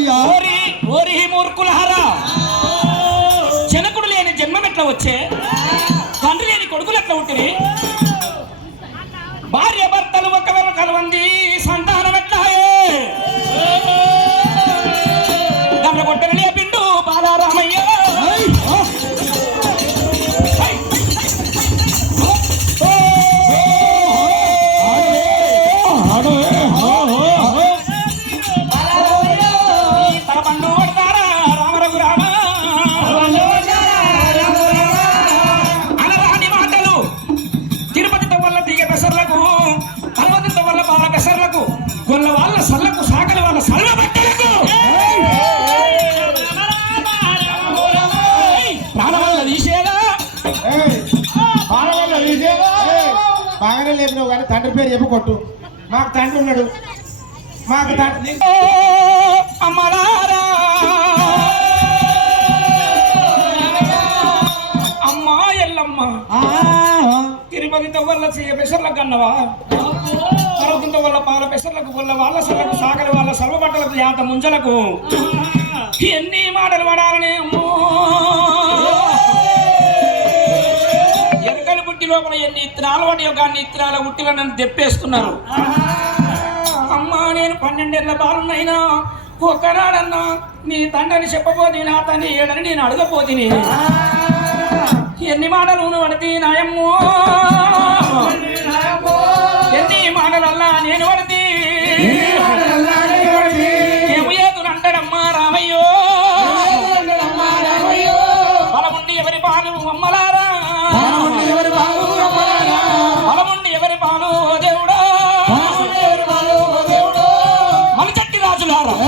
గల్లదయ్యా ఓరి ఓరి మూర్ఖులహారా. జనకుడు లేని జన్మం ఎట్లా వచ్చే? తండ్రి లేని కొడుకులు ఎట్లా ఉంటుంది భార్య భర్తలు ఒకవెల కలవంది తండ్రి పేరు చెప్పు కొట్టు. మాకు తండ్రి ఉన్నాడు. మాకు తండ్రి అమ్మలారా అమ్మా ఎల్లమ్మ. ఆ, తిరుపతితో వల్ల చీయ పెసర్లకు కన్నవా? పర్వతంతో వల్ల పాల పెసర్లకు వల్ల వాళ్ళ సలకు సాగలి వాళ్ళ సర్వ బట్టలకు యాత ముంజలకు. ఎన్ని మాటలు పడాలని అమ్మో. లోపల ఎన్ని ఇత్తనాలు పడి ఒక అన్ని ఇత్తనాల ఉట్టిగా నన్ను తెప్పేస్తున్నారు అమ్మా నేను పన్నెండేళ్ళ బాలునైనా ఒక్కనాడన్నా నీ తండ్రిని చెప్పబోతే నా తండ్రి ఏడని నేను అడగపోతిని ఎన్ని మాటలు పడితే నాయమ్మో. ఎన్ని మాటలల్లా నేను పడితే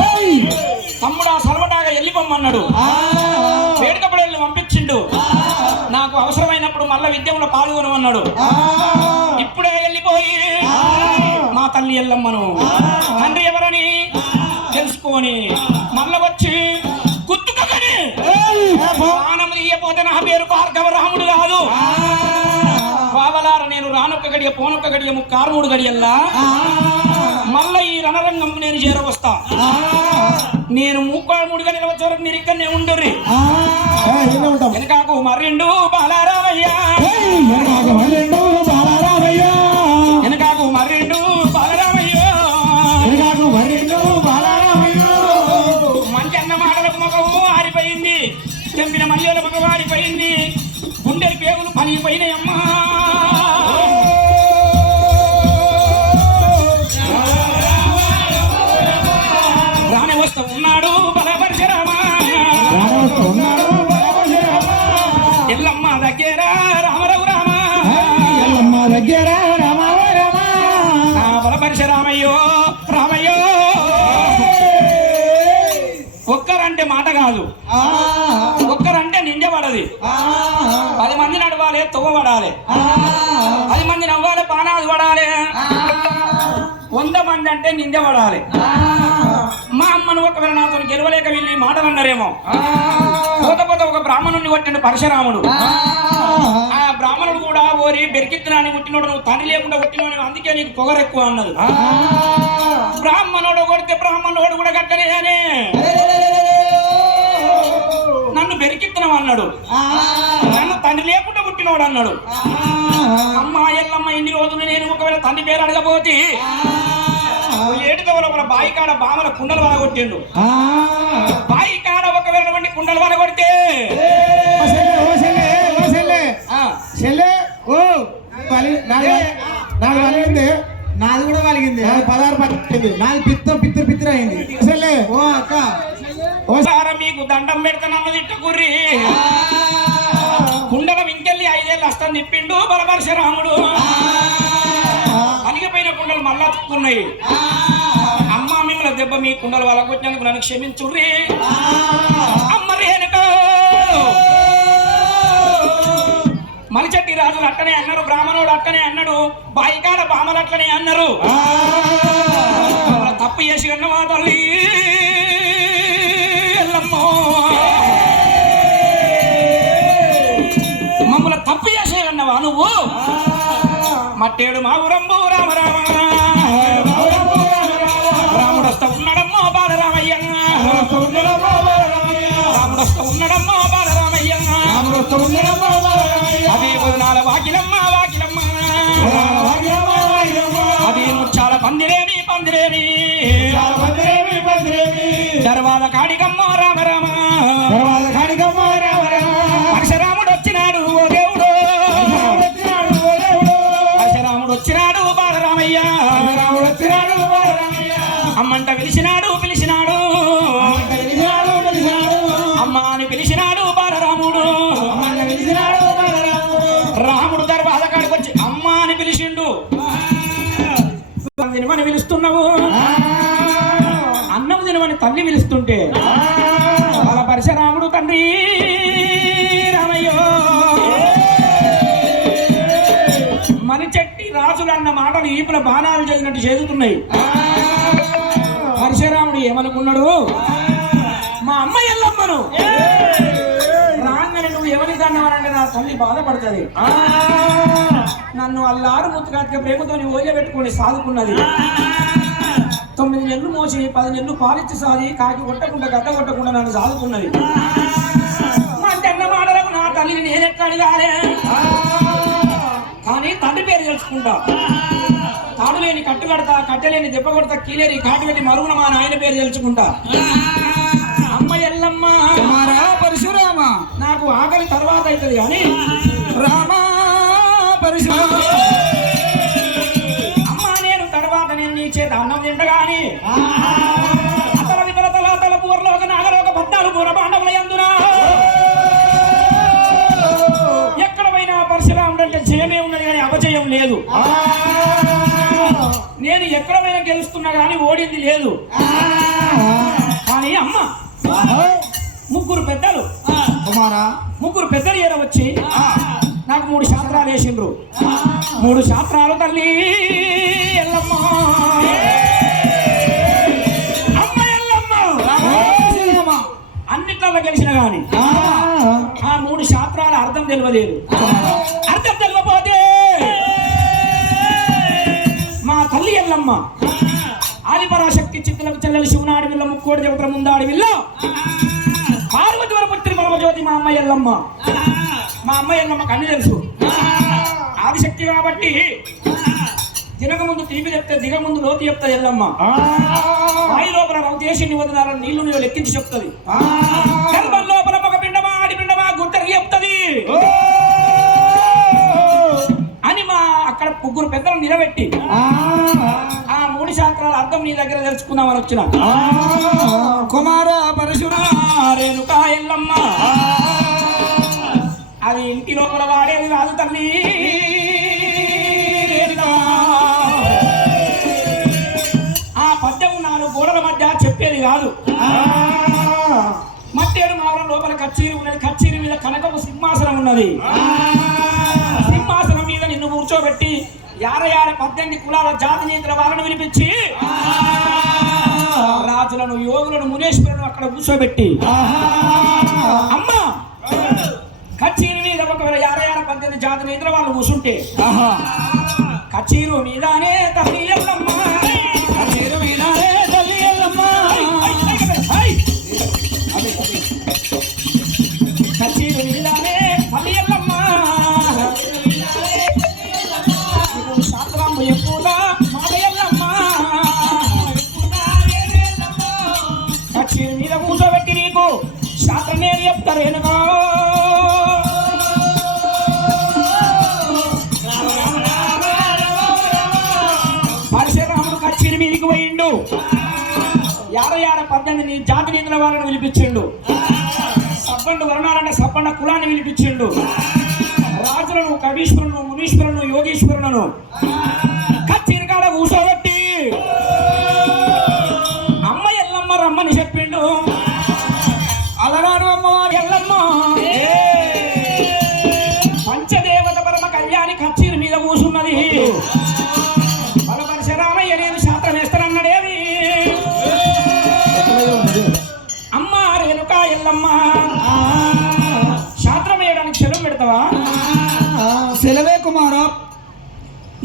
ఏయ్, తమ్ముడా సర్వటాగా వెళ్ళిపోమ్మన్నాడు వేడుకపడి వెళ్ళి పంపించిండు. నాకు అవసరమైనప్పుడు మళ్ళా విద్యంలో పాల్గొనమన్నాడు. ఇప్పుడే వెళ్ళిపోయి మా తల్లి ఎల్లమ్మను తండ్రి ఎవరని తెలుసుకొని మళ్ళా వచ్చి గుర్తుకని ప్రాణం తీయపోతే నా పేరు భార్గవ రాముడు కాదు. గడియ పోనొక్క గడియ ముక్కారు మూడు గడియల్లా? మళ్ళా ఈ రణరంగం నేను చేరవస్తా. నేను ముక్కారు మూడు గడియల వచ్చే వరకు మీరు ఇక్కడనే ఉండరు వెనకాకు మళ్ళెండు బాలరామయ్య. కాదు. ఒక్కరంటే నిండబడది ఆ, పది మంది నడవాలి తువ్వ పడాలి. పది మంది నవ్వాలి పానాది పడాలి. వంద మంది అంటే నింద పడాలి. మా అమ్మను ఒకవేళ నాతో గెలవలేక వెళ్ళి మాటలు అన్నారేమో పోత పోత ఒక బ్రాహ్మణుని కొట్టిండు పరశురాముడు. ఆ. బ్రాహ్మణుడు కూడా ఓరి బెరికిత్తునాని పుట్టినోడు నువ్వు తండ్రి లేకుండా పుట్టినోడు అందుకే నీకు పొగరు ఎక్కువ అన్నది బ్రాహ్మణుడు కొడితే బ్రాహ్మణుడు కూడా కట్టలేదని నన్ను బెరికిత్తున్నావు అన్నాడు నన్ను తండ్రి లేకుండా పుట్టినోడు అన్నాడు. అమ్మ ఎల్లమ్మ ఇన్ని రోజులు నేను ఒకవేళ తండ్రి పేరు అడగబోతే ఏడుతో ఒక బాయి కాడ బామల కుండలు వలగొట్టిండు బాయి కాడ ఒకవేళ కుండలు వలగొడితే నాది వలిగింది కూడా కలిగింది నాది పదహారు పట్టింది. నాది పిత్తం పిత్తరు పిత్తరు అయింది. చెల్లె. ఓ అక్క. ఓసారి మీకు దండం పెడతానన్నది ఇట్ట కుర్రి. కుండల వింకెళ్ళి ఐదేళ్ళు అస్తం నిప్పిండు బలపరశురాముడు. అలిగిపోయిన కుండలు మళ్ళా తుక్కున్నాయి అమ్మ మిమ్మల్ని దెబ్బ మీ కుండలు వలగొట్టినందుకు నన్ను క్షమించుర్రి. అమ్మ రేణుక. మలిచెట్టి రాజులు అట్టనే అన్నారు బ్రాహ్మణుడు అట్టనే అన్నాడు బాయికాడ బామలు అట్లనే అన్నారు తప్పు చేసి అన్నవా తల్లి? నువ్వు మట్టేడు మా ఊరంబు రామ రామ రాముడొస్త ఉన్నాడమ్మో బాలరామయ్య. రాముడొస్త ఉన్నాడమ్మో బాలరామయ్య. అదే బదునాల వాకిలమ్మ వాకిలమ్మ. అదే ముచ్చాల పందిరేమి పందిరేమి పందిరేమి పందిరేమి దర్వాద కాడికమ్మ రామ రామ దర్వాద కాడికమ్మ రామయ్యా రాముడు వచ్చినాడు. అమ్మంట పిలిచినాడు పిలిచినాడు. అమ్మ అని పిలిచినాడు బాలరాముడు. రాముడు దర్వాద కాడికి వచ్చి అమ్మ అని పిలిచిండు. తినమని పిలుస్తున్నావు. అన్నం తినమని తల్లి పిలుస్తుంటే. రాజులు అన్న మాటలు ఈపుల బాణాలు చేసినట్టు చేదుతున్నాయి. పరశురాముడు ఏమనుకున్నాడు? మా అమ్మ ఎల్లమ్మను. రాగానే నువ్వు ఎవరి దాన్నవనంటే నా తల్లి బాధపడుతుంది. నన్ను అల్లారు ముత్తుగాతిగా ప్రేమతో ఓజే సాగుకున్నది సాదుకున్నది. తొమ్మిది నెలలు మోసి పది నెలలు పాలిచ్చి సాది కాకి కొట్టకుండా గడ్డ కొట్టకుండా నన్ను సాదుకున్నది. మా తెన్న మాటలకు నా తల్లిని నేనెట్లా అడిగానే కానీ తండ్రి పేరు తెలుసుకుంటా. తాడు లేని కట్టు కడతా కట్టెలేని దెబ్బ కొడతా కీలేని కాటు పెట్టి మరుగున మా నాయన పేరు తెలుసుకుంటా. అమ్మ ఎల్లమ్మ పరశురామ? నాకు ఆకలి తర్వాత అవుతుంది కానీ రామ పరశురామ? అమ్మ నేను తర్వాత నేను నీ చేత అన్నం తింటగాని కానీ అపజయం లేదు. నేను ఎక్కడ పోయినా గెలుస్తున్నా కానీ ఓడింది లేదు. కానీ అమ్మ ముగ్గురు పెద్దలు. ముగ్గురు పెద్దలు ఏర వచ్చి నాకు మూడు శాస్త్రాలు వేసిండ్రు. మూడు శాస్త్రాలు తల్లి ఎల్లమ్మ. అన్నిట్లలో గెలిచిన గాని ఆ, ఆ మూడు శాస్త్రాల అర్థం తెలియలేదు. అర్థం తెలియపోతే తల్లి ఎల్లమ్మ ఆదిపరాశక్తి చిత్తులకు చెల్లెలు శివనాడి విల్ల ముక్కోడి దేవతల ముందాడి విల్ల పార్వతి వరపుత్రి పరమజ్యోతి మా అమ్మ ఎల్లమ్మ. మా అమ్మ ఎల్లమ్మ కన్ను తెలుసు. ఆదిశక్తి కాబట్టి తినక ముందు తీపి చెప్తే దిగ ముందు లోతు చెప్తా ఎల్లమ్మ. ఆ. వాయు లోపల రౌదేశి నివదనాలను నీళ్ళు నీళ్ళు లెక్కించి చెప్తుంది. గర్భం లోపల పిండమా ఆడి పిండమా చెప్తుంది. అని మా అక్కడ ముగ్గురు పెద్దలు నిలబెట్టి అర్థం నీ దగ్గర తెలుసుకుందామని వచ్చిన. కుమారా రేణుకా ఎల్లమ్మ అది ఇంటి లోపల వాడేది కాదు తల్లి. ఆ పద్యం నాలుగు గోడల మధ్య చెప్పేది కాదు. మట్టేడు మావరం లోపల కచ్చేరి ఉన్నది కచ్చేరి మీద కనకపు సింహాసనం ఉన్నది యార యార పద్దెనిమిది కులాల జాతి నేతల వాళ్ళను వినిపించి రాజులను యోగులను మునేశ్వరులను అక్కడ కూర్చోబెట్టి అమ్మ కచ్చీరు మీద ఒకవేళ యార యార పద్దెనిమిది జాతి నేతల వాళ్ళు కూర్చుంటే ఆహా. కచ్చీరు మీదనే తల్లి మీదికి పోయిండు. యార యార పద్దెనిమిది జాతి నిధుల వాళ్ళని పిలిపించిండు. సబ్బండు వర్ణాలంటే సబ్బండ కులాన్ని పిలిపించిండు. రాజులను కవీశ్వరులను మునీశ్వరులను యోగీశ్వరులను పెడతావా సెలవే కుమారా.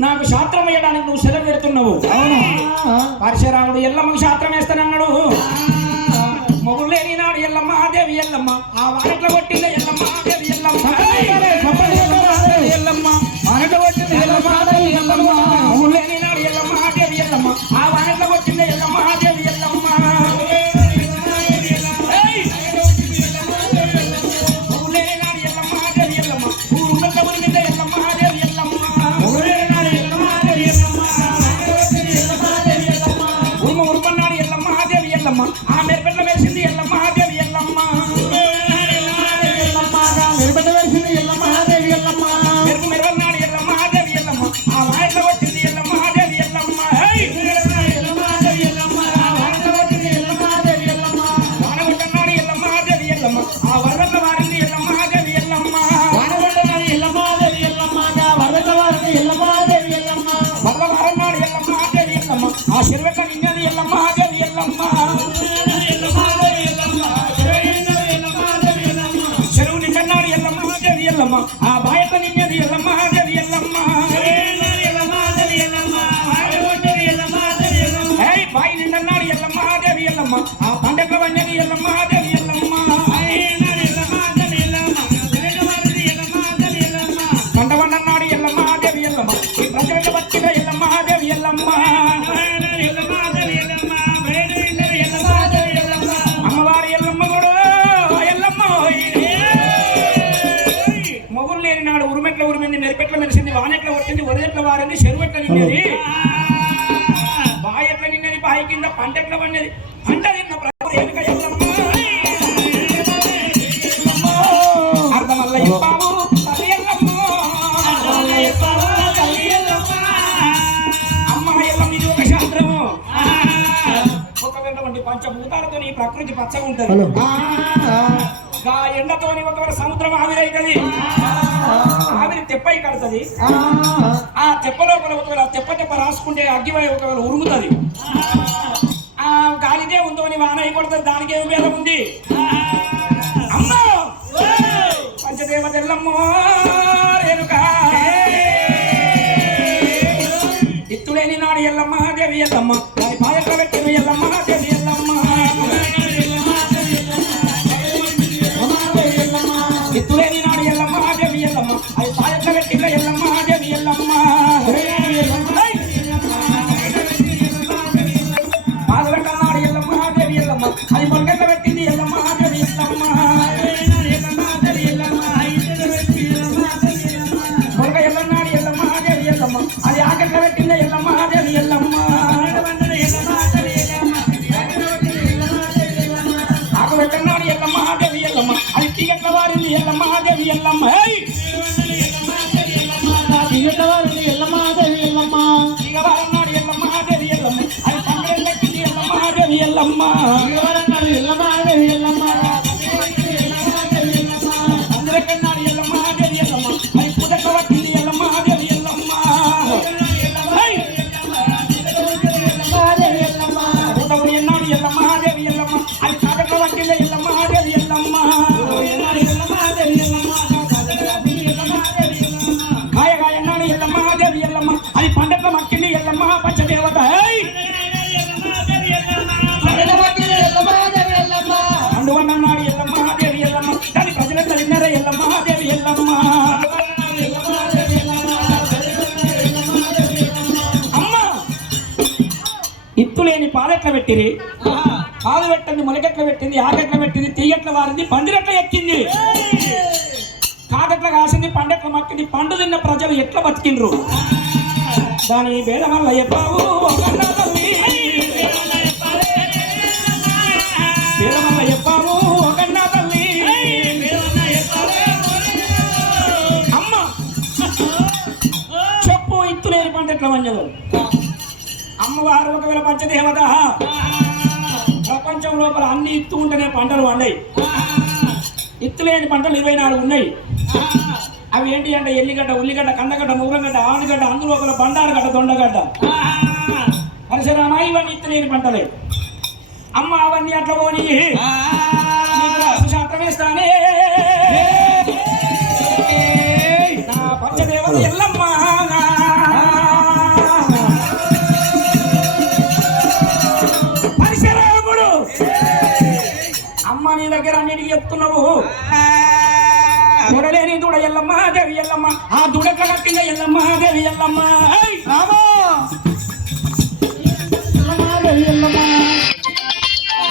నాకు శాస్త్రం వేయడానికి నువ్వు సెలవు పెడుతున్నావు. అవును. పరశురాముడు ఎల్లమ్మకు శాస్త్రం వేస్తానన్నాడు. మొగుడు లేని నాడు ఎల్లమ్మ దేవి ఎల్లమ్మ. ఆ వారట్ల కొట్టింది ఎల్లమ్మ దేవి ఎల్లమ్మ. ఎల్లమ్మ వారట్ల కొట్టింది ఎల్లమ్మ దేవి ఎల్లమ్మ. నాడు ఎల్లమ్మ దేవి ఎల్లమ్మ. ఆ వారట్ల కొట్టింది ఎల్లమ్మ నిన్నది బాయెట్ల నిన్నది బాయి కింద పడినది పంట ఇది ఒక శాస్త్రము. ఒకవేళ పంచభూతాలతో ఈ ప్రకృతి పచ్చగా ఉంటది ఎండతోని ఒకవేళ సముద్రం ఆవిరైతుంది ఆవిరి తెప్పై కడుతుంది. ఆ తెప్ప లోపల ఒకవేళ తెప్ప తెప్ప రాసుకుంటే అగ్గివై ఒకవేళ ఉరుముతుంది. ఆ గాలిదే ఉందో అని వాన అయిపోతుంది దానికి ఏమి భేదం ఉంది? అమ్మా! పంచదేవ తెల్లమ్మో రేణుక! ఇత్తులేని నాడు ఎల్లమ్మ దేవి ఎల్లమ్మ దాని పాయట్ల పెట్టిన ఎల్లమ్మ దేవి ఎల్లమ్మ? ఇత్తులేని పెట్టిరి పాలు పెట్టింది మొలకెట్ల పెట్టింది ఆకెట్ల పెట్టింది తీగట్ల వారింది పందిరెట్ల ఎక్కింది. కాగట్ల కాసింది పండెట్ల మక్కింది పండు తిన్న ప్రజలు ఎట్లా బతికిండ్రు? దాని భేదమల్ల చెప్పావు లోపల పంచదేవత ప్రపంచం లోపల అన్ని ఇత్తు ఉంటేనే పంటలు పండాయి. ఇత్తులేని పంటలు ఇరవై నాలుగు ఉన్నాయి. అవి ఏంటి అంటే ఎల్లిగడ్డ ఉల్లిగడ్డ కందగడ్డ నూరగడ్డ ఆనుగడ్డ అందులోపల బండారుగడ్డ దొండగడ్డ. పరిసరామా ఇవన్నీ ఇత్తులేని పంటలే. అమ్మ అవన్నీ అట్లా పోనీ. అన్నిటికీ చెప్తున్నావు చూడలేని దూడ ఎల్లమ్మ దేవి ఎల్లమ్మ. ఆ దూడ కట్టిన ఎల్లమ్మ దేవి ఎల్లమ్మ. రామా!